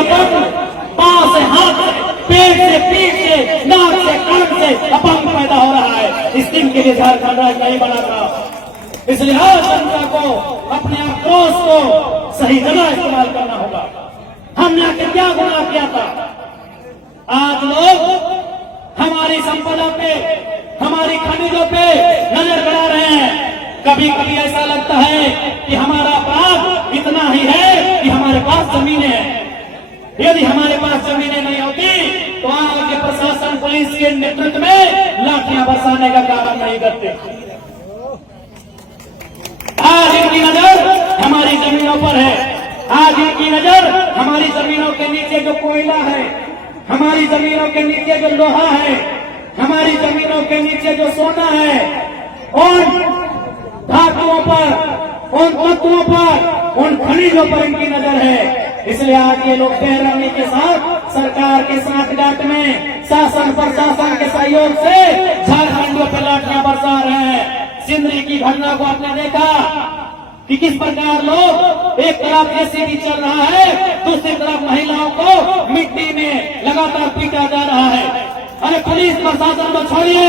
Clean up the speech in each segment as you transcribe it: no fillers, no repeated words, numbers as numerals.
अपंग पांव से हाथ से, पेट से पीठ से, नाक से कान से अपंग पैदा हो रहा है। इस दिन के लिए झारखंड राज्य नहीं बना था। इसलिए आज जनता को अपने आक्रोश को सही जगह इस्तेमाल करना होगा। हमने आखिर क्या गुनाह किया था? आज लोग हमारी संपदा पे, हमारी खनिजों पे नजर गड़ा रहे हैं। कभी कभी ऐसा लगता है कि हमारा अपराध इतना ही है कि हमारे पास जमीनें हैं। यदि हमारे पास जमीनें नहीं होती तो आज के प्रशासन पुलिस के नेतृत्व में लाठियां बरसाने का काम नहीं करते। आज इनकी नजर हमारी जमीनों पर है। आज इनकी नजर हमारी जमीनों के नीचे जो कोयला है, हमारी जमीनों के नीचे जो लोहा है, हमारी जमीनों के नीचे जो सोना है, उन धातुओं पर, उन तत्वों पर, उन खनिजों पर इनकी नजर है। इसलिए आज ये लोग बेरहमी के साथ सरकार के साथ में शासन प्रशासन के सहयोग से झारखंडियों पर लाठियां बरसा रहे हैं। सिंदरी की घटना को आपने देखा कि किस प्रकार लोग एक तरफ जेसीबी चल रहा है, दूसरी तरफ महिलाओं को मिट्टी में लगातार पीटा जा रहा है। अरे पुलिस प्रशासन को छोड़िए,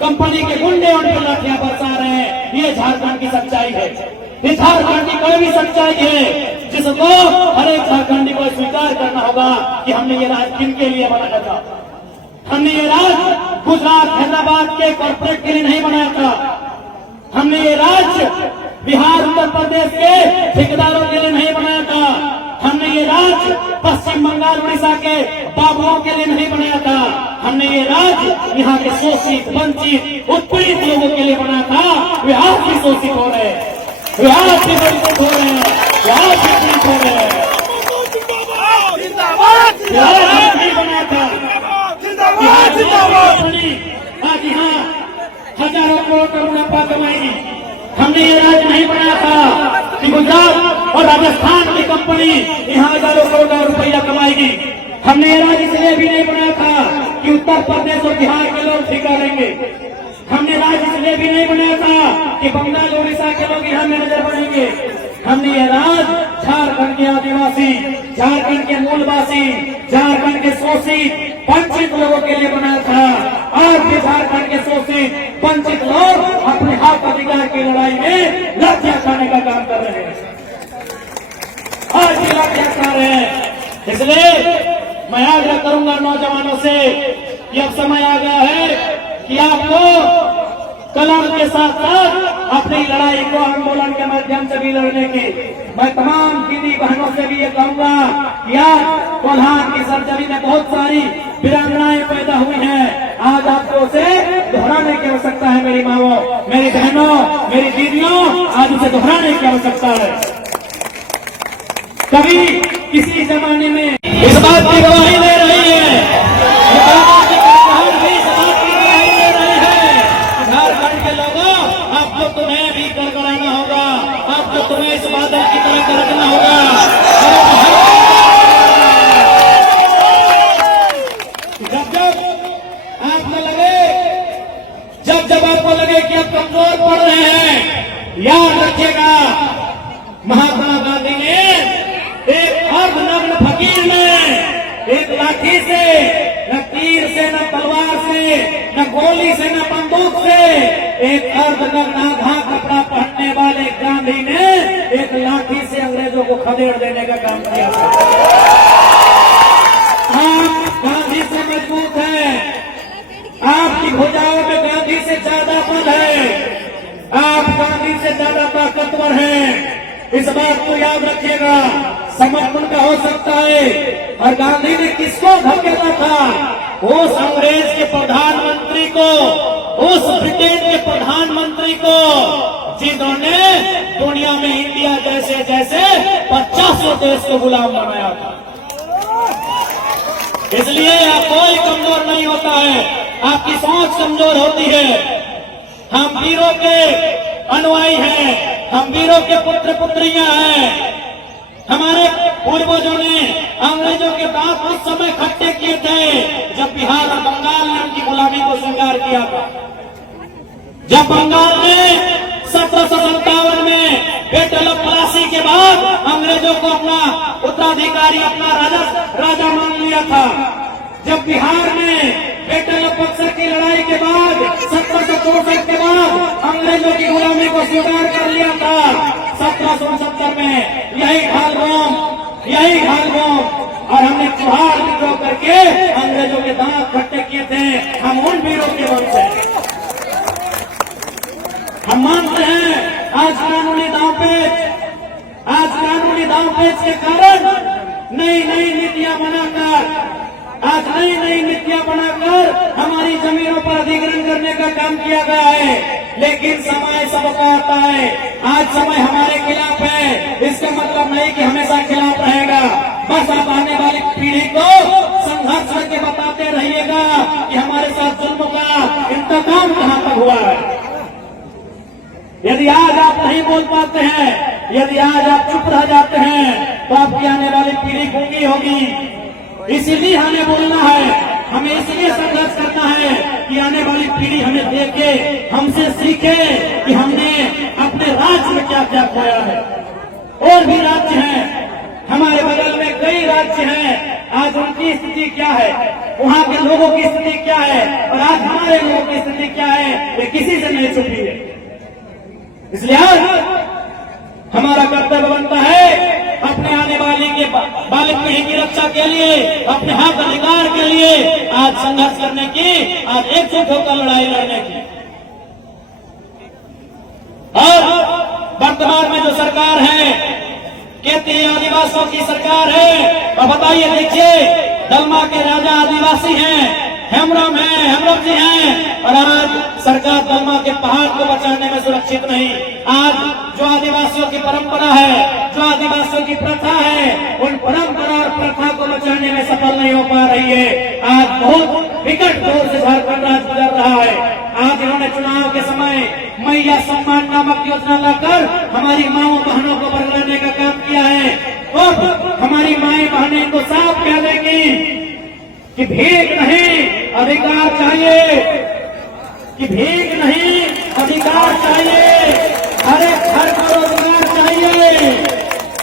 कंपनी के गुंडे उन पर लाठियां बरसा रहे हैं। ये झारखंड की सच्चाई है। ये झारखंड की कोई भी सच्चाई है जिसको हर एक झारखंडी को स्वीकार करना होगा कि हमने ये राज किनके लिए बनाया था। हमने ये राज गुजरात हैदराबाद के कॉर्पोरेट के लिए नहीं बनाया था। हमने ये राज्य बिहार उत्तर प्रदेश के ठेकेदारों के लिए नहीं बनाया था। हमने ये राज्य पश्चिम बंगाल उड़ीसा के बाबुओं के लिए नहीं बनाया था। हमने ये राज्य यहाँ के शोषित वंचित उत्पीड़ित लोगों के लिए बनाया था। वे आज भी शोषित हो रहे हैं, वे आज भी वंचित हो रहे हैं, वे आज भी पीड़ित हो रहे हैं। नहीं बनाया था आज यहाँ हजारों करोड़ का मुनाफा कमाएगी। हमने ये राज्य नहीं बनाया था कि गुजरात और राजस्थान की कंपनी यहाँ हजारों करोड़ का रुपया कमाएगी। हमने ये राज्य इसलिए भी नहीं बनाया था कि उत्तर प्रदेश और बिहार के लोग ठिका लेंगे। हमने राज्य इसलिए भी नहीं बनाया था कि बंगाल उड़ीसा के लोग यहाँ मैनेजर बनेंगे। हमने ये राज्य झारखंड के आदिवासी, झारखंड के मूलवासी, झारखंड के शोषित वंचित लोगों के लिए बनाया था। आज भी झारखंड के शोषित वंचित लोग अपने हक अधिकार की लड़ाई में लाठियां खाने का काम कर रहे हैं। आज भी लाठियां खा रहे हैं। इसलिए मैं आग्रह करूंगा नौजवानों से कि अब समय आ गया है कि आपको कलम के साथ साथ अपनी लड़ाई को आंदोलन के माध्यम से भी लड़ने की। मैं तमाम दीदी बहनों से भी ये कहूंगा कि आज कोल्हान की सर्जरी में बहुत सारी वीरांगनाएं पैदा हुई हैं। आज आपको उसे दोहराने की आवश्यकता है। मेरी माँओं, मेरी बहनों, मेरी दीदियों, आज उसे दोहराने की आवश्यकता है। कभी किसी जमाने में इस बात की गवाही दे रही है, तुम्हें भी गड़गड़ाना होगा, आपको तुम्हें इस बादल की तरह गरजना होगा। जब आपको लगे कि आप कमजोर पड़ रहे हैं, याद रखिएगा महात्मा गांधी ने एक अर्धनग्न फकीर ने एक लाठी से, न तीर से, न तलवार से, न गोली से, न बंदूक से, एक अर्धनग्न आधा कपड़ा पहनने वाले गांधी ने एक लाठी से अंग्रेजों को खदेड़ देने का काम किया। आप गांधी से मजबूत हैं, आपकी भुजाओं में गांधी से ज्यादा बल है, आप गांधी से ज्यादा ताकतवर हैं। इस बात को याद रखिएगा। समर्पण का हो सकता है। और गांधी ने किसको धकेला था? उस अंग्रेज के प्रधानमंत्री को, उस ब्रिटेन के प्रधानमंत्री को, जिन्होंने दुनिया में इंडिया जैसे जैसे 50 देश को गुलाम बनाया था। इसलिए आप कोई कमजोर नहीं होता है, आपकी सोच कमजोर होती है। हम वीरों के अनुयायी हैं, हम वीरों के पुत्र पुत्रियां हैं। हमारे पूर्वजों ने अंग्रेजों के दांत उस समय खट्टे किए थे जब बिहार और बंगाल ने उनकी गुलामी को स्वीकार किया था। जब बंगाल ने 1757 में बैटल ऑफ प्लासी के बाद अंग्रेजों को अपना उत्तराधिकारी, अपना राजा मान लिया था। जब बिहार में बैटल ऑफ बक्सर की लड़ाई के बाद 1764 के बाद अंग्रेजों की गुलामी को स्वीकार कर लिया था। 1769 में यही खालगोम और हमने चुहार विद्रोह करके अंग्रेजों के दांत खट्टे किए थे। हम उन वीरों के वंश हैं। हम मानते हैं आज कानूनी दांवपेच के कारण नई नीतियां बनाकर हमारी जमीनों पर अधिग्रहण करने का काम किया गया है। लेकिन समय सबका आता है। आज समय हमारे खिलाफ है, इसका मतलब नहीं कि हमेशा खिलाफ रहेगा। बस आप आने वाली पीढ़ी को संघर्ष करके बताते रहिएगा कि हमारे साथ जुल्म का इंतकाम कहां तक हुआ है। यदि आज आप नहीं बोल पाते हैं, यदि आज आप चुप रह जाते हैं, तो आपकी आने वाली पीढ़ी गूंगी होगी। इसीलिए हमें बोलना है, हमें इसलिए संघर्ष करना है कि आने वाली पीढ़ी हमें देखे, हमसे सीखे कि हमने अपने राज्य में क्या क्या खोया है। और भी राज्य हैं, हमारे बगल में कई राज्य हैं। आज उनकी स्थिति क्या है, वहाँ के लोगों की स्थिति क्या है और आज हमारे लोगों की स्थिति क्या है, ये किसी से नहीं छुपी है। इसलिए आज हमारा कर्तव्य बनता है अपने आने वाली पीढ़ी की रक्षा के लिए, अपने हक अधिकार के लिए आज संघर्ष करने की, आज एकजुट होकर लड़ाई लड़ने की। और वर्तमान में जो सरकार है, कहते हैं आदिवासियों की सरकार है। और बताइए, देखिए, दलमा के राजा आदिवासी हैं, हेमरम जी हैं, और आज सरकार दलमा के पहाड़ को बचाने में सुरक्षित नहीं। आज जो आदिवासियों की परंपरा है, जो आदिवासियों की प्रथा है, उन परंपरा और प्रथा को बचाने में सफल नहीं हो पा रही है। आज बहुत विकट दौर से झारखंड राज्य गुजर रहा है। आज इन्होंने चुनाव के समय मैया सम्मान नामक योजना लाकर हमारी माओ बहनों को बरगलाने का काम किया है। और हमारी माए बहनें इनको साफ कह देंगी कि भीख नहीं अधिकार चाहिए, कि भीख नहीं अधिकार चाहिए, हर एक घर को रोजगार चाहिए।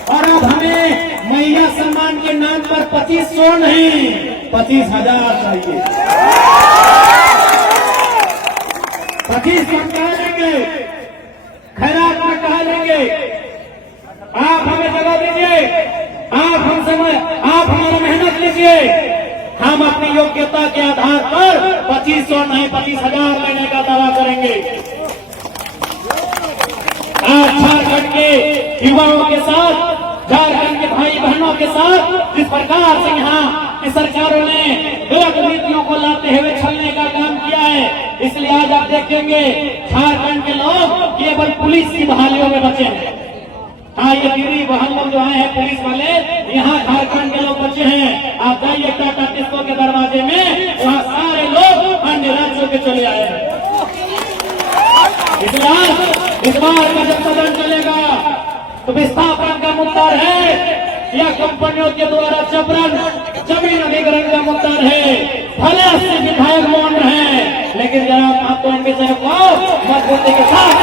और अब हमें मैया सम्मान के नाम पर 2500 नहीं 25,000 चाहिए। 25 हम कहा लेंगे, खैरात में कहा लेंगे। आप हमें जगह दीजिए, आप हमारा मेहनत लीजिए। हम अपनी योग्यता के आधार पर 2500 नहीं 25,000 लेने का दावा करेंगे। आज झारखंड के युवाओं के साथ, झारखंड के भाई बहनों के साथ जिस प्रकार से यहाँ की सरकारों ने गलत नीतियों को लाते हुए छलने का काम किया है, इसलिए आज आप देखेंगे झारखंड के लोग केवल पुलिस की बहालियों में बचे हैं। हाँ, ये गिरी बहन लोग जो आए हैं पुलिस वाले, यहाँ झारखंड के लोग बचे हैं। आप जाइए टाटा टिस्को के दरवाजे में, वहाँ सारे लोग अन्य राज्यों के चले आए हैं। इस बार का जब सदन चलेगा तो विस्थापन का मुद्दा है या कंपनियों के द्वारा जमीन अधिग्रहण का मुद्दा है। भले 80 विधायक मौन रहे, लेकिन जरा आप तो उनके विषय को मजबूती के साथ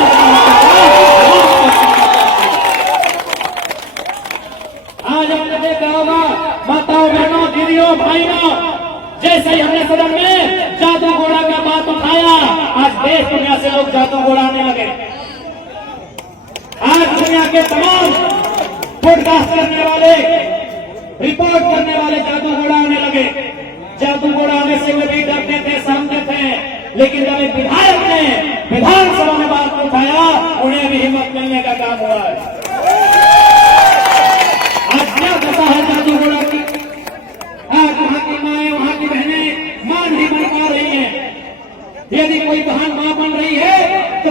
आज हमने देखा होगा, माताओं बहनों दीदियों भाइयों, जैसे ही हमने सदन में जादू घोड़ा का बात उठाया, आज देश दुनिया से लोग जादू घोड़ा आने लगे। आज दुनिया के तमाम पॉडकास्ट करने वाले, रिपोर्ट करने वाले जादू घोड़ा आने लगे। जादू घोड़ा आने से वे भी डरते थे, सहमते थे, लेकिन जब एक विधायक ने विधानसभा में बात उठाया, उन्हें भी हिम्मत मिलने का काम हुआ है। आज क्या पता है जादू घोड़ा की? आज वहां की माएं, वहां की बहनें मां नहीं बन पा रही हैं। यदि कोई बहन मां बन रही है तो